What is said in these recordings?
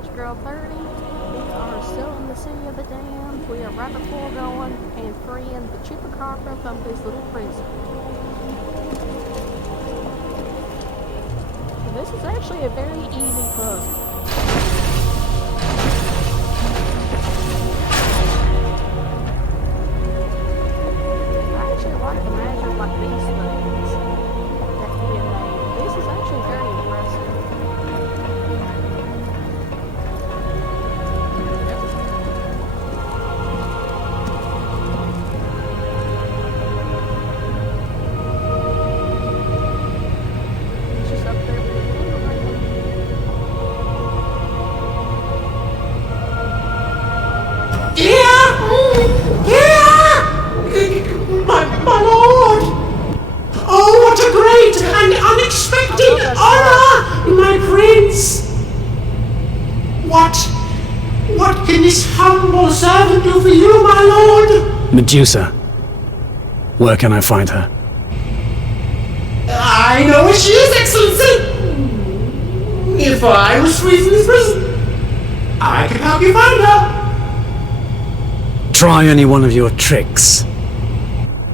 Magic Girl 30. We are still in the City of the Damned. We are right before going and freeing the chupacabra from this little prison. So this is actually a very easy puzzle. I actually like the magic like these things that can be made. This is actually very impressive. What can this humble servant do for you, my lord? Medusa. Where can I find her? I know where she is, Excellency! If I was free from this prison, I could help you find her! Try any one of your tricks,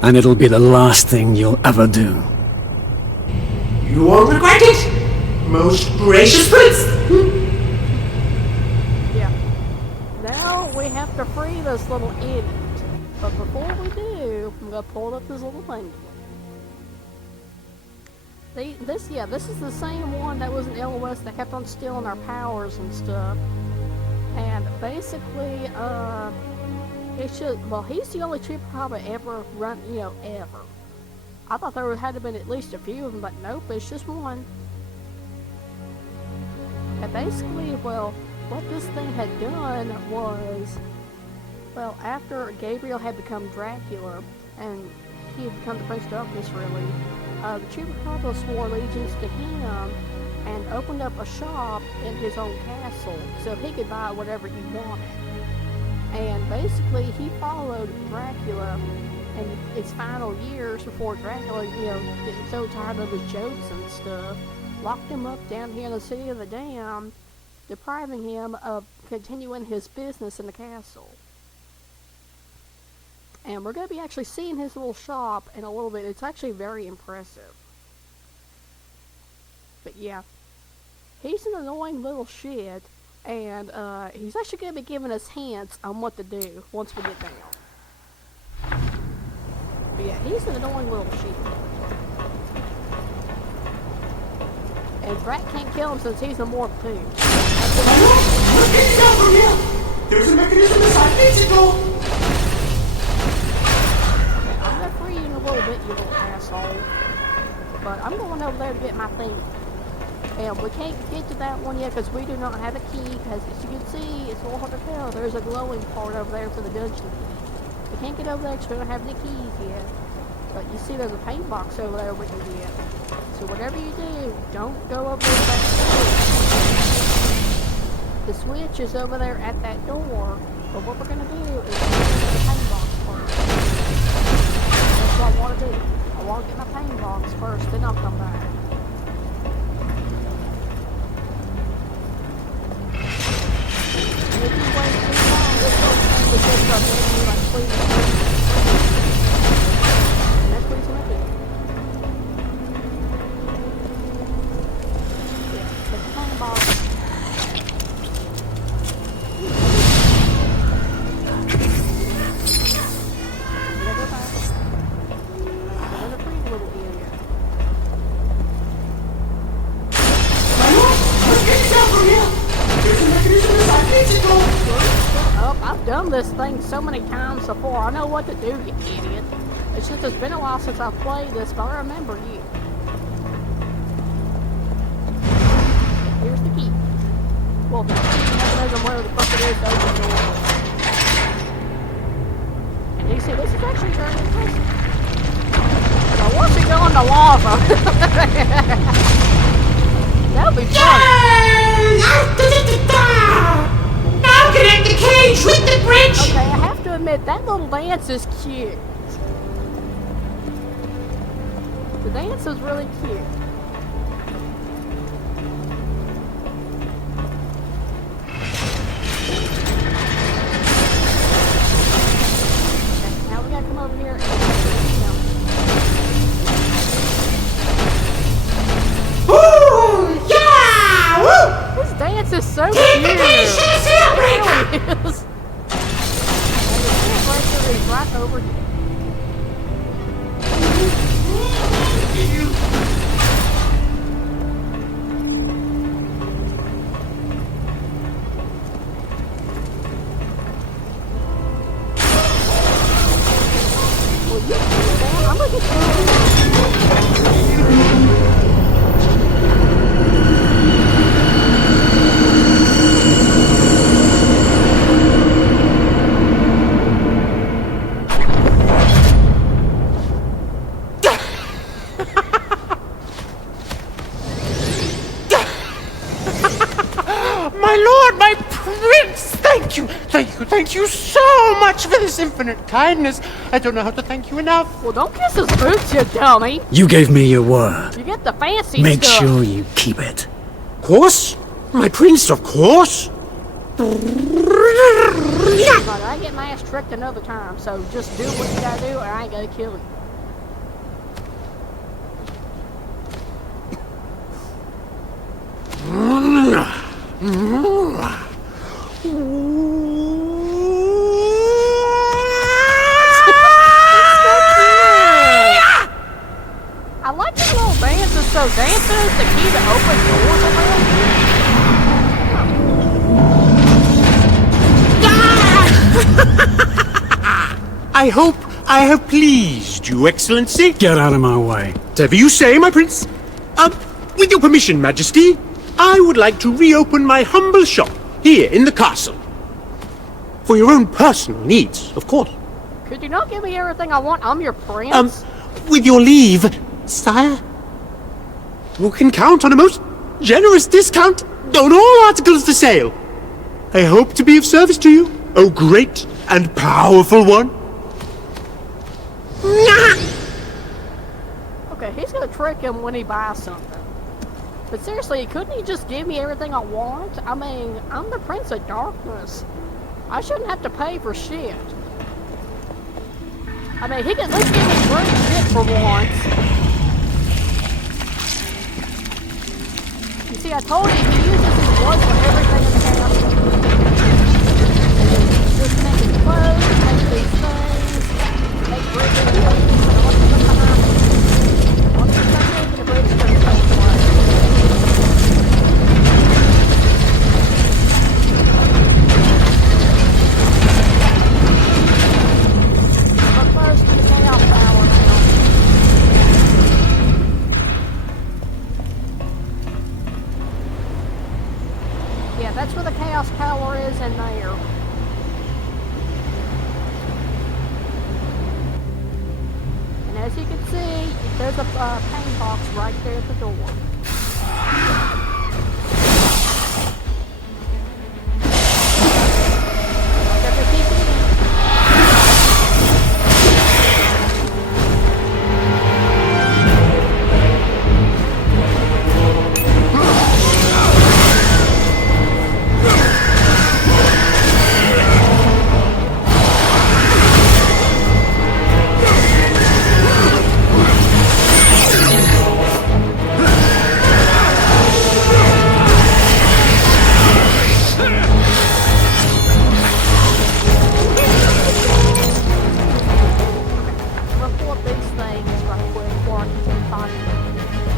and it'll be the last thing you'll ever do. You won't regret it, most gracious prince! We have to free this little idiot. But before we do, I'm gonna pull up this little thing. This is the same one that was in LOS that kept on stealing our powers and stuff. And basically, he's the only chupacabra ever run, ever. I thought there had to have been at least a few of them, but nope, it's just one. And basically, what this thing had done was, after Gabriel had become Dracula, and he had become the Prince of Darkness, really, the Chupacabra swore allegiance to him, and opened up a shop in his own castle, so he could buy whatever he wanted. And basically, he followed Dracula in his final years before Dracula, getting so tired of his jokes and stuff, locked him up down here in the City of the Damned, depriving him of continuing his business in the castle. And we're going to be actually seeing his little shop in a little bit. It's actually very impressive. But yeah, he's an annoying little shit, and he's actually going to be giving us hints on what to do once we get down. But yeah, he's an annoying little shit. And Brat can't kill him since he's a morph too. Let's get it down from here! There's a mechanism inside Physical! Okay, I'm gonna free you in a little bit, you little asshole. But I'm going over there to get my thing. And we can't get to that one yet because we do not have a key. Because as you can see, it's a little hard to tell. There's a glowing part over there for the dungeon key. We can't get over there because we don't have any keys yet. But you see there's a paint box over there we can get. So whatever you do, don't go over there back there. The switch is over there at that door. But what we're going to do is get the paint box first. That's what I want to do. I want to get my paint box first, then I'll come back. And if you wait too long, this little thing will just start making you like sleeping. This thing so many times before. I know what to do, you idiot. It's just it's been a while since I've played this, but I remember you. Here's the key. Well, the mechanism where the fuck it is to open the door. And you see, this is actually very impressive. So once we go into lava, that'll be fun. Connect the cage with the bridge! Okay, I have to admit, that little dance is cute. The dance is really cute. dance is so cute. It really is. And the breaker is right over here. Well, you can, man. I'm gonna get My lord, my prince! Thank you so much for this infinite kindness. I don't know how to thank you enough. Well, don't kiss his boots, you dummy. You gave me your word. You get the fancy Make stuff. sure you keep it. Of course. My prince, of course. But I get my ass tricked another time, so just do what you gotta do, or I ain't gonna kill you. I like the little dances, so dancing is the key to open doors around. I have pleased you, Excellency. Get out of my way. Whatever you say, my prince. With your permission, Majesty, I would like to reopen my humble shop here in the castle. For your own personal needs, of course. Could you not give me everything I want? I'm your prince. With your leave, sire. You can count on a most generous discount on all articles for sale. I hope to be of service to you, O great and powerful one. Okay, he's gonna trick him when he buys something. But seriously, couldn't he just give me everything I want? I mean, I'm the Prince of Darkness. I shouldn't have to pay for shit. I mean, he can at least give me great shit for once. You see, I told you, he uses his blood for everything in the house. Just making clothes, make these things, make bridges, and what's the behind me? What's the thing in the bridge for your own blood? We're close to the chaos tower now. Yeah, that's where the chaos tower is in there. And as you can see, there's a paint box right there at the door. Careful, keep it in.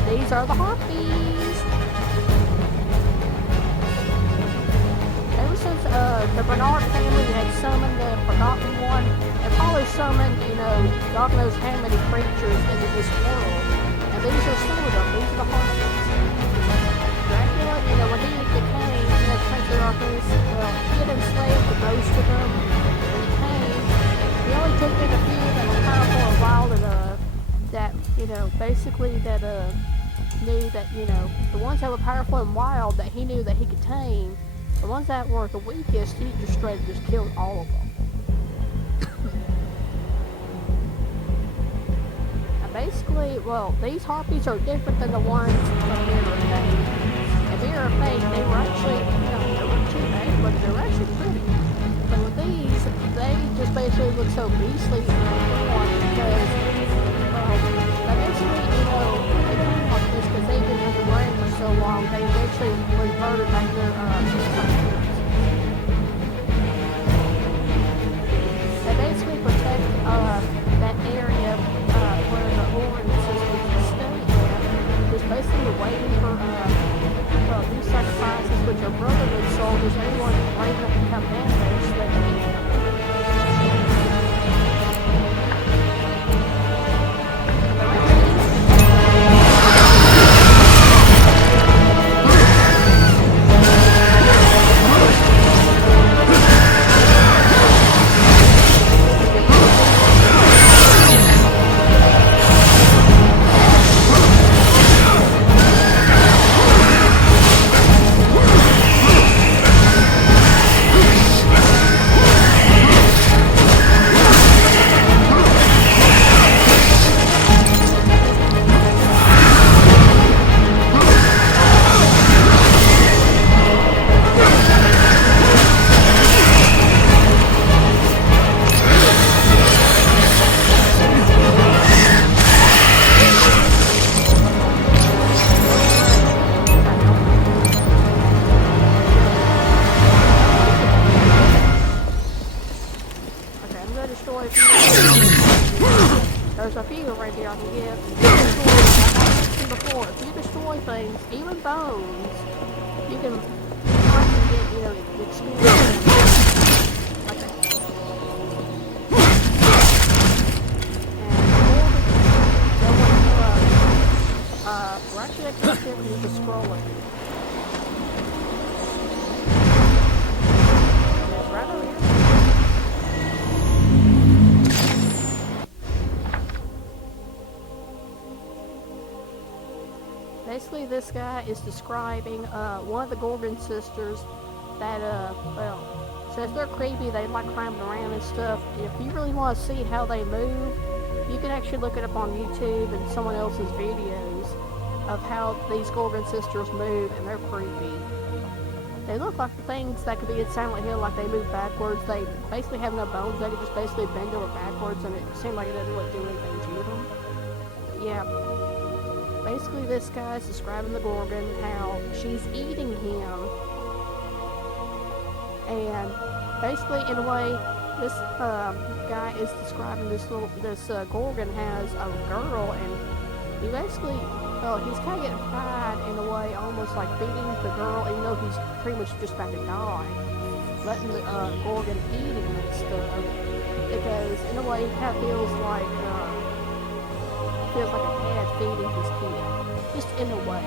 These are the harpies. Ever since the Bernard family had summoned the Forgotten One, and probably summoned, God knows how many creatures into this world. And these are some of them. These are the harpies. Dracula, when he became, Prince of Darkness, well, he had enslaved the most of them. When he came, he only took in a few that were powerful and wild that, basically that, knew that, the ones that were powerful and wild that he knew that he could tame, the ones that were the weakest, he just straight up just killed all of them. And basically, well, these harpies are different than the ones from Mirror of Fate. In Mirror of Fate, they were actually, they weren't too bad, but they were actually pretty. But with these, they just basically look so beastly in their form because, they basically, they came like this because they've been underground for so long, they eventually reverted back their there's anyone brave enough to come down there so they can eat them. There's a few right here I can give. Before, if you destroy things, even bones, you can get, you know, experience. Like that. And we're actually I can't get rid of the scrolling. It's right over here. Basically, this guy is describing one of the Gorgon sisters that, well, says they're creepy, they like climbing around and stuff. If you really want to see how they move, you can actually look it up on YouTube and someone else's videos of how these Gorgon sisters move, and they're creepy. They look like the things that could be in Silent Hill, like they move backwards. They basically have no bones, they can just basically bend over backwards, and it seems like it doesn't really do anything to them. But yeah. Basically, this guy's describing the Gorgon, how she's eating him, and basically, in a way, this guy is describing this Gorgon has a girl, and he basically, well, he's kind of getting pride in a way, almost like beating the girl, even though he's pretty much just about to die, letting the Gorgon eat him and stuff, because in a way, it kind of feels like a dad feeding his kid, just in a way.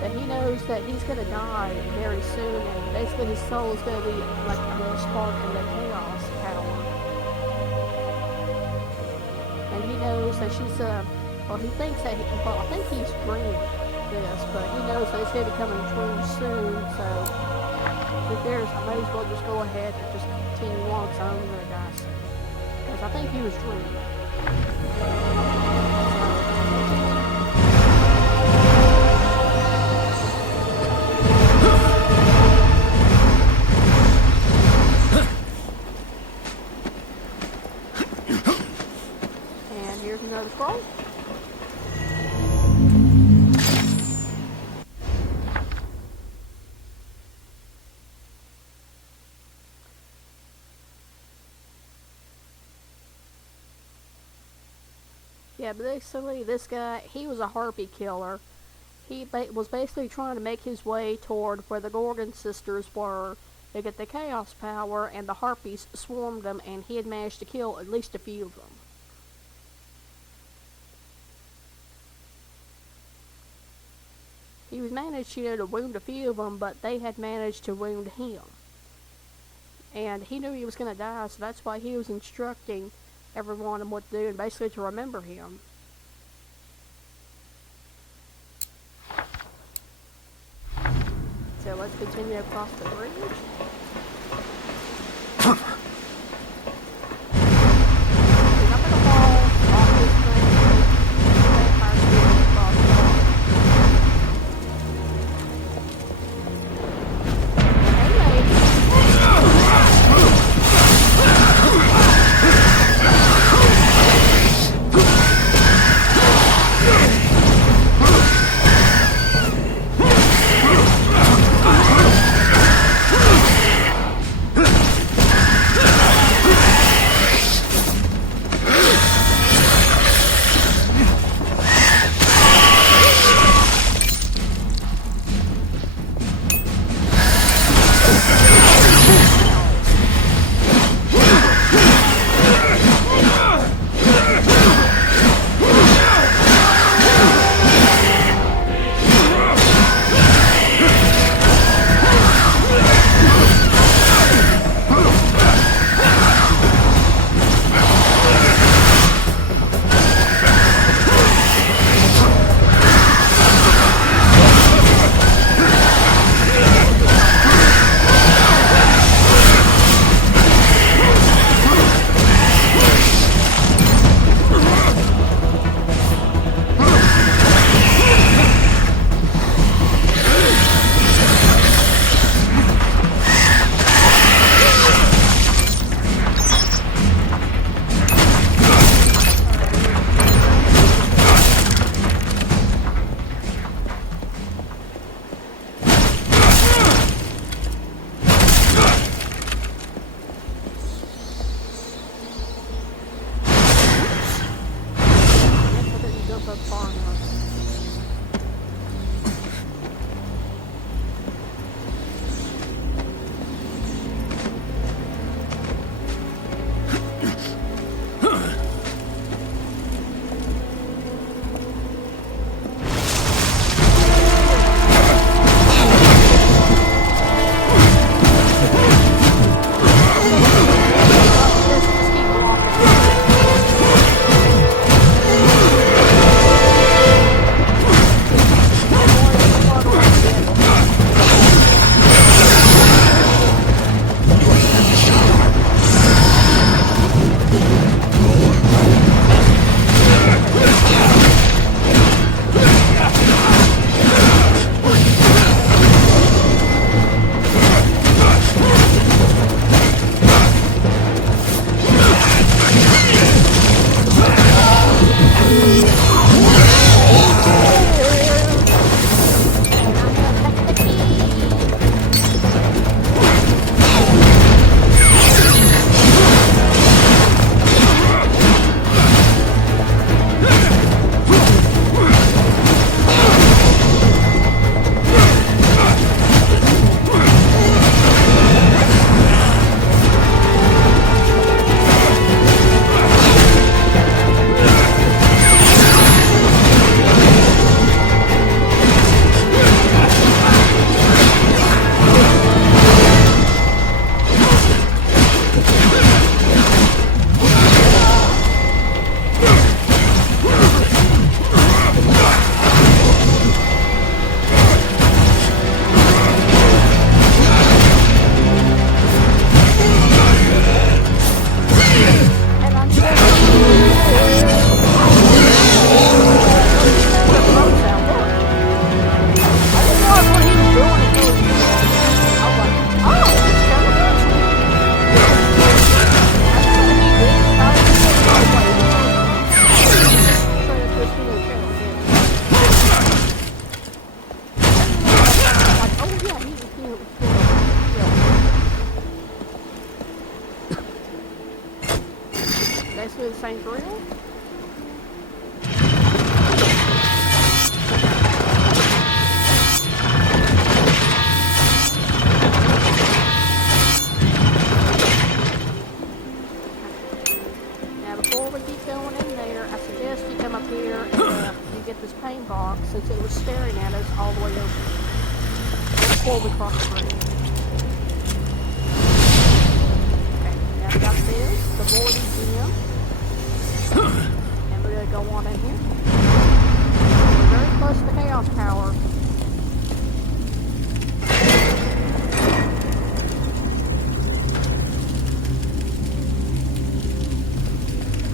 That he knows that he's going to die very soon, and basically his soul is going to be like the spark in the chaos power. And he knows that she's, well, he thinks that, well, I think he's dreaming this, but he knows that it's going to be coming true soon, so if there's, I may as well just go ahead and just continue on, so I'm going to die soon. Because I think he was dreaming. And here's another scroll. Yeah, basically this guy, he was a harpy killer. He was basically trying to make his way toward where the Gorgon sisters were to get the chaos power, and the harpies swarmed them, and he had managed to kill at least a few of them. He was managed, you know, to wound a few of them, but they had managed to wound him. And he knew he was going to die, so that's why he was instructing everyone on what to do, and basically to remember him. So let's continue across the bridge. do the same drill. Now before we keep going in there, I suggest you come up here and you get this paint box since it was staring at us all the way over before we cross the bridge. Okay, now we got this, the void gem. And we're gonna go on in here. We're very close to the chaos power.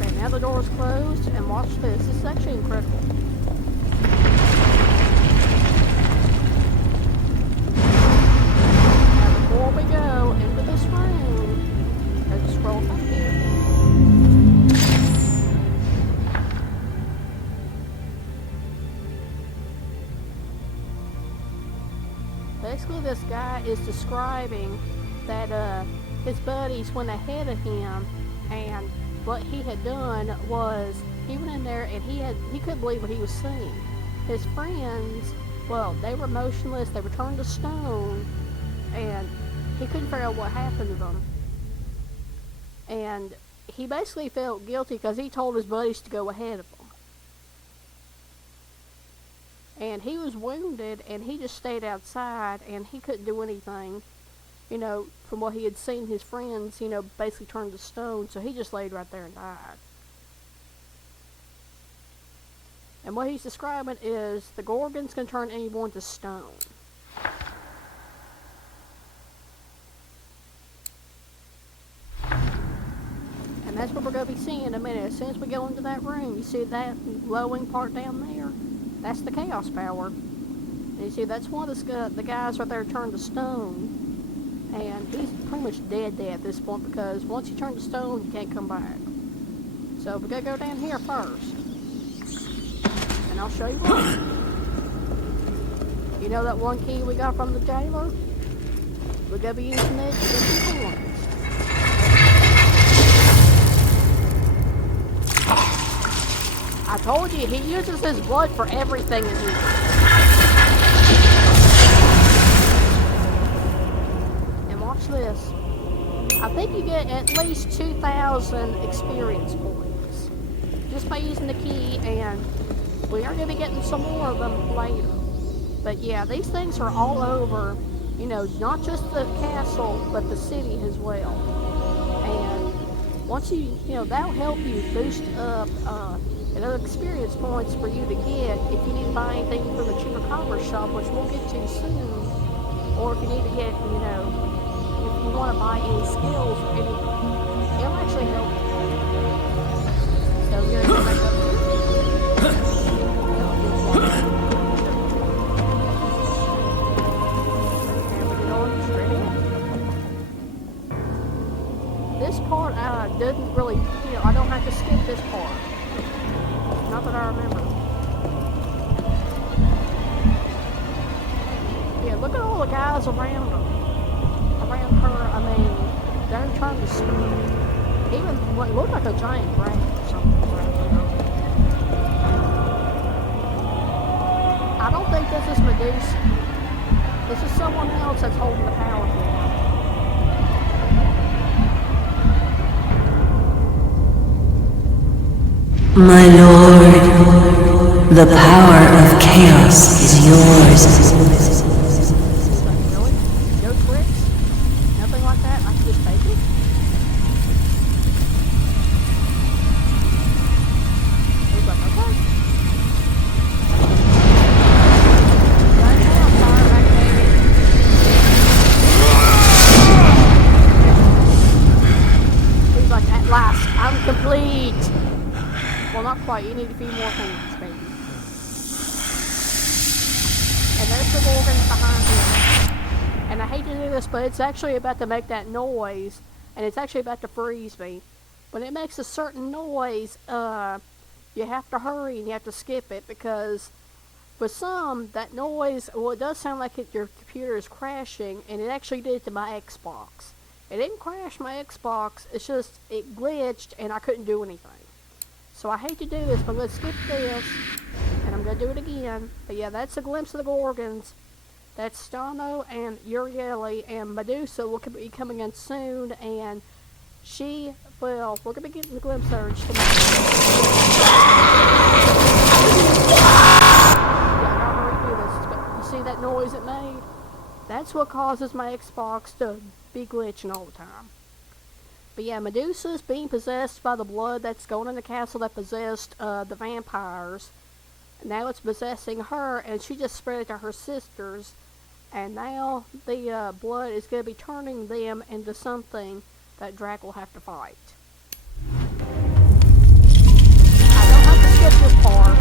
Okay, now the door is closed, and watch this. This is actually incredible. Now before we go into this room, let's scroll back here. Basically, this guy is describing that his buddies went ahead of him, and what he had done was he went in there and he couldn't believe what he was seeing. His friends, well, they were motionless, they were turned to stone, and he couldn't figure out what happened to them. And he basically felt guilty because he told his buddies to go ahead of him. And he was wounded, and he just stayed outside, and he couldn't do anything, you know, from what he had seen his friends, you know, basically turned to stone, so he just laid right there and died. And what he's describing is the Gorgons can turn anyone to stone. And that's what we're going to be seeing in a minute. As soon as we go into that room, you see that glowing part down there? That's the chaos power. And you see, that's one of the guys right there turned to stone. And he's pretty much dead at this point because once you turn to stone, you can't come back. So we're going to go down here first. And I'll show you what. You know that one key we got from the jailer? We're going to be using it to get some coins. I told you, he uses his blood for everything in here. And watch this. I think you get at least 2,000 experience points just by using the key, and we are going to be getting some more of them later. But yeah, these things are all over, you know, not just the castle, but the city as well. And once you know, that'll help you boost up another experience points for you to get if you need to buy anything from the chubucabra shop, which we'll get to soon, or if you need to get, you know, if you want to buy any skills or anything, it'll actually help you. So we're going to go back up here. And we're going straight in. This part doesn't really, you know, I don't have to skip this part. Not that I remember. Yeah, look at all the guys around her. Around her, I mean, they're trying to scream. Even what looked like a giant dragon or something around her. I don't think this is Medusa. This is someone else that's holding the power for them. My lord, the power of chaos is yours. Really? No tricks? Nothing like that? I can just take it? He's like, okay. Right now, fire back, baby. He's like, at last, I'm complete. Well, not quite. You need a few more things, baby. And there's the Gorgons behind him. And I hate to do this, but it's actually about to make that noise. And it's actually about to freeze me. When it makes a certain noise, you have to hurry and you have to skip it. Because for some, that noise, well, it does sound like your computer is crashing. And it actually did it to my Xbox. It didn't crash my Xbox, it's just, it glitched and I couldn't do anything. So I hate to do this, but let's skip this, and I'm going to do it again. But yeah, that's a glimpse of the Gorgons. That's Stano and Urieli, and Medusa will be coming in soon, and she, well, we're going to be getting the glimpse of her. Yeah, I gotta redo this. You see that noise it made? That's what causes my Xbox to be glitching all the time. But yeah, Medusa's being possessed by the blood that's going in the castle that possessed the vampires. Now it's possessing her, and she just spread it to her sisters. And now the blood is going to be turning them into something that Drac will have to fight. I don't have to skip this part.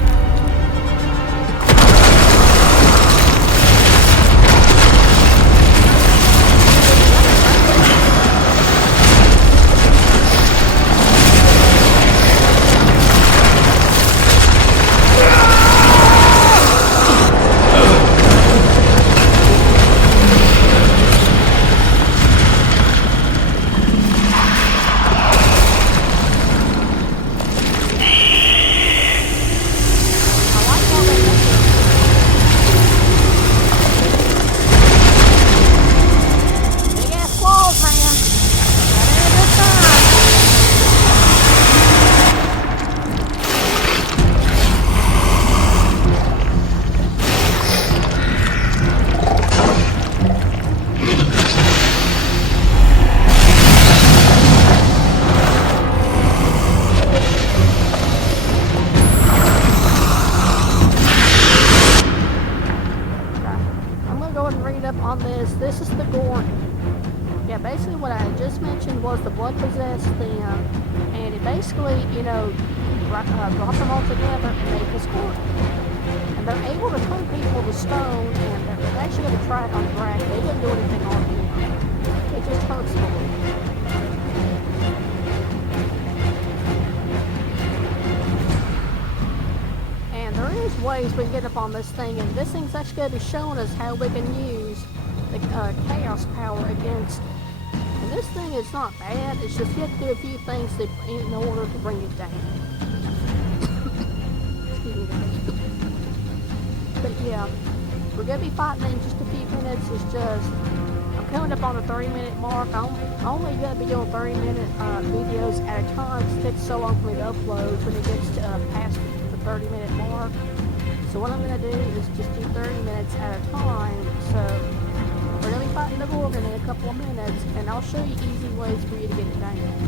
This is the Gorgon. Yeah, basically what I just mentioned was the blood possessed them, and it basically, you know, brought them all together and made this Gorgon. And they're able to turn people to stone, and they're actually going to try it on Drac. They didn't do anything on him. It just hurts them a little. And there is ways we can get up on this thing, and this thing's actually going to be showing us how we can use the chaos power against it. And this thing is not bad, it's just you have to do a few things in order to bring it down. Excuse me, guys. But yeah, we're going to be fighting in just a few minutes. It's just, I'm coming up on the 30-minute mark. I'm only going to be doing 30-minute videos at a time because it takes so long for me to upload when it gets to, past the 30-minute mark. So what I'm going to do is just do 30 minutes at a time. So we're going to be fighting the Gorgon in a couple of minutes, and I'll show you easy ways for you to get it down.